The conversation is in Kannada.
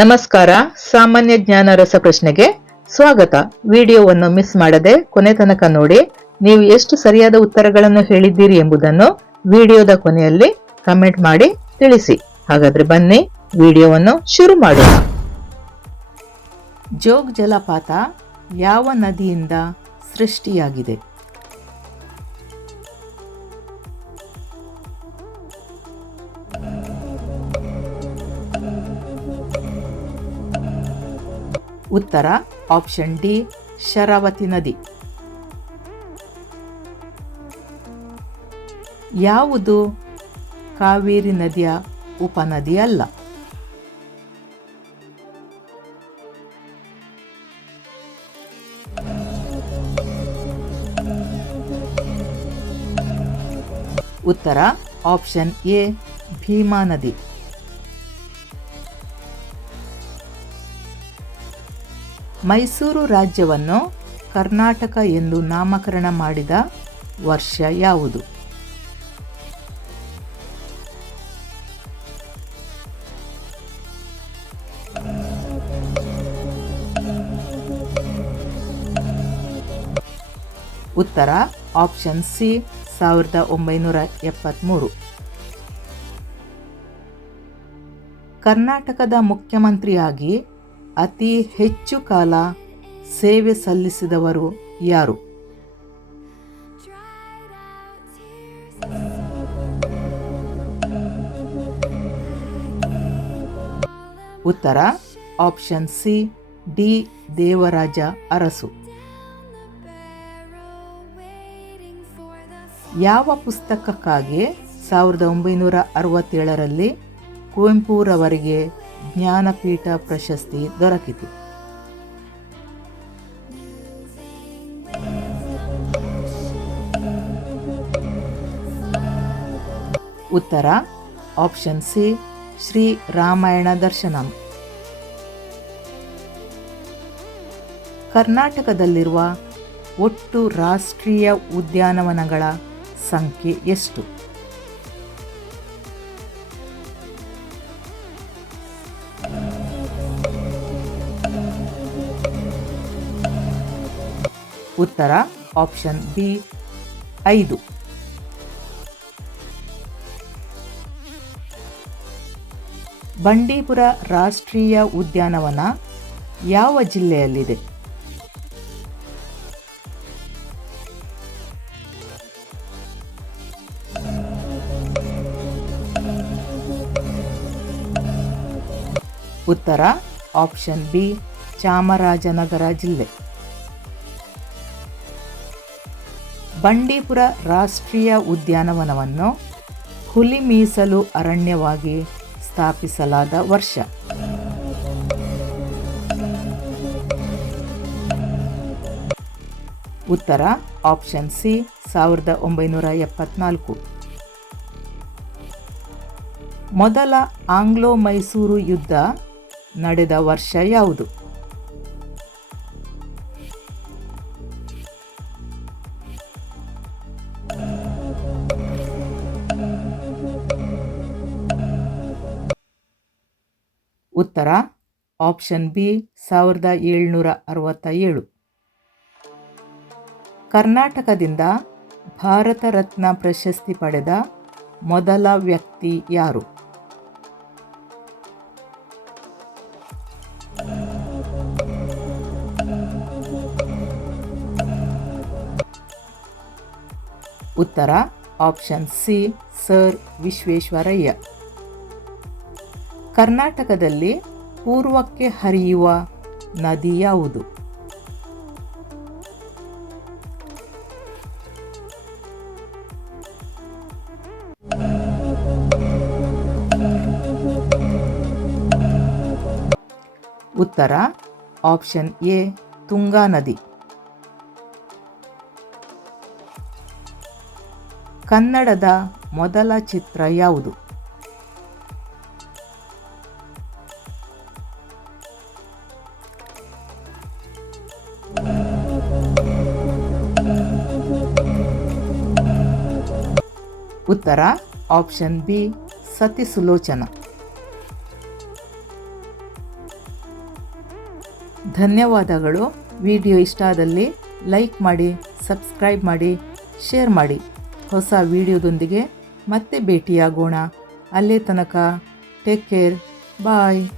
ನಮಸ್ಕಾರ. ಸಾಮಾನ್ಯ ಜ್ಞಾನ ರಸಪ್ರಶ್ನೆಗೆ ಸ್ವಾಗತ. ವಿಡಿಯೋವನ್ನು ಮಿಸ್ ಮಾಡದೆ ಕೊನೆ ತನಕ ನೋಡಿ. ನೀವು ಎಷ್ಟು ಸರಿಯಾದ ಉತ್ತರಗಳನ್ನು ಹೇಳಿದ್ದೀರಿ ಎಂಬುದನ್ನು ವಿಡಿಯೋದ ಕೊನೆಯಲ್ಲಿ ಕಮೆಂಟ್ ಮಾಡಿ ತಿಳಿಸಿ. ಹಾಗಾದ್ರೆ ಬನ್ನಿ ವಿಡಿಯೋವನ್ನು ಶುರು ಮಾಡೋಣ. ಜೋಗ್ ಜಲಪಾತ ಯಾವ ನದಿಯಿಂದ ಸೃಷ್ಟಿಯಾಗಿದೆ? ಉತ್ತರ ಆಪ್ಷನ್ ಡಿ, ಶರಾವತಿ ನದಿ. ಯಾವುದು ಕಾವೇರಿ ನದಿಯ ಉಪನದಿ ಅಲ್ಲ? ಉತ್ತರ ಆಪ್ಷನ್ ಎ, ಭೀಮಾ ನದಿ. ಮೈಸೂರು ರಾಜ್ಯವನ್ನು ಕರ್ನಾಟಕ ಎಂದು ನಾಮಕರಣ ಮಾಡಿದ ವರ್ಷ ಯಾವುದು? ಉತ್ತರ ಆಪ್ಷನ್ ಸಿ, 1973. ಕರ್ನಾಟಕದ ಮುಖ್ಯಮಂತ್ರಿಯಾಗಿ ಅತಿ ಹೆಚ್ಚು ಕಾಲ ಸೇವೆ ಸಲ್ಲಿಸಿದವರು ಯಾರು? ಉತ್ತರ option C, D. Devaraja Arasu. ಯಾವ ಪುಸ್ತಕಕ್ಕಾಗಿ 1967ರಲ್ಲಿ ಕುವೆಂಪುರವರಿಗೆ ಜ್ಞಾನಪೀಠ ಪ್ರಶಸ್ತಿ ದೊರಕಿತು? ಉತ್ತರ ಆಪ್ಷನ್ ಸಿ, ಶ್ರೀ ರಾಮಾಯಣ ದರ್ಶನಂ. ಕರ್ನಾಟಕದಲ್ಲಿರುವ ಒಟ್ಟು ರಾಷ್ಟ್ರೀಯ ಉದ್ಯಾನವನಗಳ ಸಂಖ್ಯೆ ಎಷ್ಟು? ಉತ್ತರ ಆಪ್ಷನ್ ಬಿ, 5. ಬಂಡೀಪುರ ರಾಷ್ಟ್ರೀಯ ಉದ್ಯಾನವನ ಯಾವ ಜಿಲ್ಲೆಯಲ್ಲಿದೆ? ಉತ್ತರ ಆಪ್ಷನ್ ಬಿ, ಚಾಮರಾಜನಗರ ಜಿಲ್ಲೆ. ಬಂಡೀಪುರ ರಾಷ್ಟ್ರೀಯ ಉದ್ಯಾನವನವನ್ನು ಹುಲಿ ಮೀಸಲು ಅರಣ್ಯವಾಗಿ ಸ್ಥಾಪಿಸಲಾದ ವರ್ಷ? ಉತ್ತರ ಆಪ್ಷನ್ ಸಿ, 1974. ಮೊದಲ ಆಂಗ್ಲೋ ಮೈಸೂರು ಯುದ್ಧ ನಡೆದ ವರ್ಷ ಯಾವುದು? ಉತ್ತರ ಆಪ್ಷನ್ ಬಿ, 1767. ಕರ್ನಾಟಕದಿಂದ ಭಾರತ ರತ್ನ ಪ್ರಶಸ್ತಿ ಪಡೆದ ಮೊದಲ ವ್ಯಕ್ತಿ ಯಾರು? ಉತ್ತರ ಆಪ್ಷನ್ ಸಿ, ಸರ್ ವಿಶ್ವೇಶ್ವರಯ್ಯ. ಕರ್ನಾಟಕದಲ್ಲಿ ಪೂರ್ವಕ್ಕೆ ಹರಿಯುವ ನದಿ ಯಾವುದು? ಉತ್ತರ ಆಪ್ಷನ್ ಎ, ತುಂಗಾ ನದಿ. ಕನ್ನಡದ ಮೊದಲ ಚಿತ್ರ ಯಾವುದು? ಉತ್ತರ ಆಪ್ಷನ್ ಬಿ, ಸತಿ ಸುಲೋಚನ. ಧನ್ಯವಾದಗಳು. ವಿಡಿಯೋ ಇಷ್ಟ ಆದಲ್ಲಿ ಲೈಕ್ ಮಾಡಿ, ಸಬ್ಸ್ಕ್ರೈಬ್ ಮಾಡಿ, ಶೇರ್ ಮಾಡಿ. ಹೊಸ ವಿಡಿಯೋದೊಂದಿಗೆ ಮತ್ತೆ ಭೇಟಿಯಾಗೋಣ. ಅಲ್ಲೇ ತನಕ ಟೇಕ್ ಕೇರ್. ಬಾಯ್.